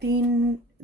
3